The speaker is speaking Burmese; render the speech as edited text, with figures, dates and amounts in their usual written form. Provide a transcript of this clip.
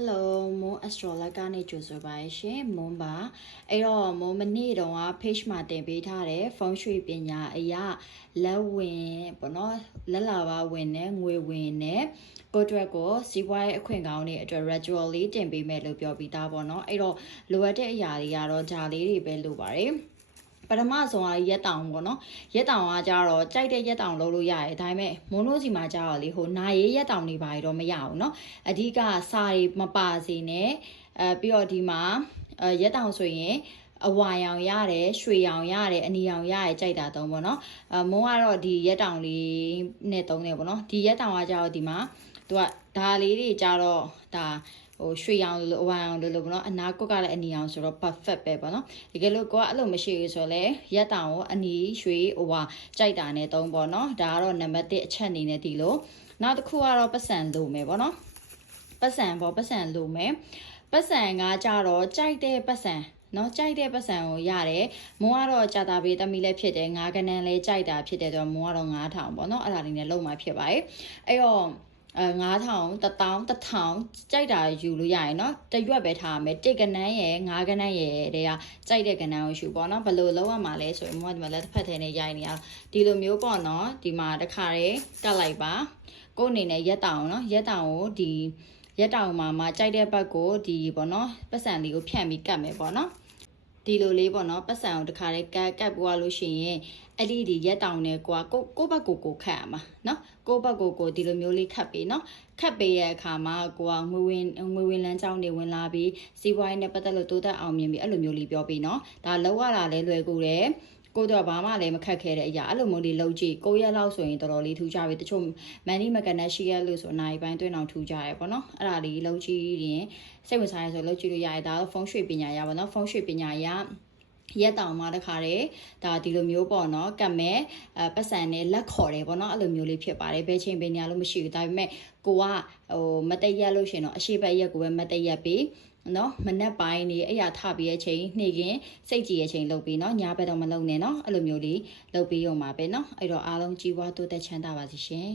Hello မိုး astrologer ကနေကြိုဆိုပါရှင်မွန်းပါအဲ့တော့မိုးမနေ့တုန်းက page မှာတင်ပေးထားတဲ့ဖုန်းရွှေပညာအရာလက်ဝင်ပေါ့နော်လက်လာပါဝင်နဲ့ငွေဝင်နဲ့ကိုအတွက်ကိုစီးပွားရေးအခွင့်ကောင်းတွေအတွက် ritual လေးတင်ပေးမယ်လို့ပြောပြီးသားပေါ့နော်အဲ့တော့လိုအပ်တဲ့အရာတွေကတော့ဂျာလေးတွေပဲလိုပါတယ်ပထမဆုံးကရက်တောင်ပေါ့နော်ရက်တောင်ကကြတော့ကြိုက်တဲ့ရက်တောင်လုပ်လို့ရတယ်ဒါပေမဲ့မွန်းလို့စီမှာကြတော့လေဟိုနာရေးရက်တောင်တွေပါတော့မရဘူးเนาะအဓိကစာတွေမပါစေနဲ့ပြီးတော့ဒီမှာရက်တောင်ဆိုရင်အဝါရောင်ရတယ်ရွှေရောင်ရတယ်အနီရောင်ရတယ်ကြိုက်တာသုံးပေါ့နော်မုံကတော့ဒီရက်တောင်လေးနဲ့သုံးတယ်ပေါ့နော်ဒီရက်တောင်ကကြတော့ဒီမှာသူကဒါလေးတွေကြတော့ဒါဟိုရွှေရောင်လိုအဝါရောင်လိုပေါ့နော်အနာကွက်ကလည်းအနီရောင်ဆိုတော့ perfect ပဲပေါ့နော်တကယ်လို့ကိုကအဲ့လိုမရှိဘူးဆိုလဲရက်တောင်ကိုအနီရွှေဟိုဟာကြိုက်တာနဲ့သုံးပေါ့နော်ဒါကတော့နံပါတ်1အချက်အနေနဲ့ဒီလိုနောက်တစ်ခုကတော့ပတ်စံလိုမယ်ပေါ့နော်ပတ်စံလိုမယ်ပတ်စံကကြတော့ကြိုက်တဲ့ပတ်စံနော်ကြိုက်တဲ့ပတ်စံကိုရတယ်မွန်ကတော့ကြာတာပေးသမီးလည်းဖြစ်တယ်ငါးကနန်းလည်းကြိုက်တာဖြစ်တယ်ဆိုတော့မွန်ကတော့9000ပေါ့နော်အဲ့ဒါလေးနဲ့လုံးမှာဖြစ်ပါတယ်အဲ့တော့9000 1000 1000ကြိုက်တာယူလို့ရရင်เนาะတရွက်ပဲထားရမယ်တစ်ကနန်းရယ်9ကနန်းရယ်တွေကကြိုက်တဲ့ကနန်းကိုယူပေါ့เนาะဘယ်လိုလုပ်ရမှာလဲဆိုရင်မွန်ကဒီမှာလက်တစ်ဖက်ထဲနဲ့ရိုက်နေအောင်ဒီလိုမျိုးပေါ့เนาะဒီမှာတစ်ခါတည်းကတ်လိုက်ပါကိုယ်အနေနဲ့ရက်တောင်เนาะရက်တောင်ကိုဒီရက်တောင်မှာကြိုက်တဲ့ဘက်ကိုဒီပေါ့เนาะပတ်စံလေးကိုဖြန့်ပြီးကတ်မယ်ပေါ့เนาะဒီလိုလေးပေါ့နော်ပတ်စံကိုတခါလေးကတ်ပွားလို့ရှိရင်အဲ့ဒီရက်တောင်နဲ့ကိုဘက်ကိုခတ်ရမှာနော်ကိုဘက်ကိုဒီလိုမျိုးလေးခတ်ပေးနော်ခတ်ပေးရဲ့အခါမှာကိုကငွေဝင်လမ်းကြောင်းတွေဝင်လာပြီးစီးပွားရေးနဲ့ပတ်သက်လို့တိုးတက်အောင်မြင်ပြီးအဲ့လိုမျိုးလေးပြောပြီးနော်ဒါလောက်ရတာလဲလွယ်ကူတယ်ကိုတော့ဘာမှလည်းမခက်ခဲတဲ့အရာအဲ့လိုမျိုးလေးလုပ်ကြည့်9ရက်လောက်ဆိုရင်တော်တော်လေးထူးကြပြီတချို့မန်နီမကန်နက်ရှိရက်လို့ဆိုနိုင်ပိုင်းတွင်းအောင်ထူးကြရပေါ့နော်အဲ့ဒါလေးလုပ်ကြည့်ရင်စိတ်ဝင်စားရဆိုလုပ်ကြည့်လို့ရတယ်ဒါတော့ဖုန်းရွှေပညာရပါတော့ဖုန်းရွှေပညာရရက်တောင်မှတခါတည်းဒါဒီလိုမျိုးပေါ့နော်ကတ်မဲ့ပတ်စံနဲ့လက်ခေါ်တယ်ပေါ့နော်အဲ့လိုမျိုးလေးဖြစ်ပါတယ်ဘယ်ချိန်ဘယ်နေရာလို့မရှိဘူးဒါပေမဲ့ကိုကဟိုမတရက်လို့ရှင်တော့အရှိဘက်ရက်ကိုပဲမတရက်ပြီးနော်မနက်ပိုင်းနေအဲ့ရထပြီးရဲ့ချိန်နေ့ကင်းစိတ်ကြည်ရဲ့ချိန်လုပ်ပြီးနော်ညဘက်တော့မလုပ်နဲ့နော်အဲ့လိုမျိုးလေးလုပ်ပြီးရုံပါပဲနော်အဲ့တော့အားလုံးကြီးပွားတိုးတက်ချမ်းသာပါစေရှင်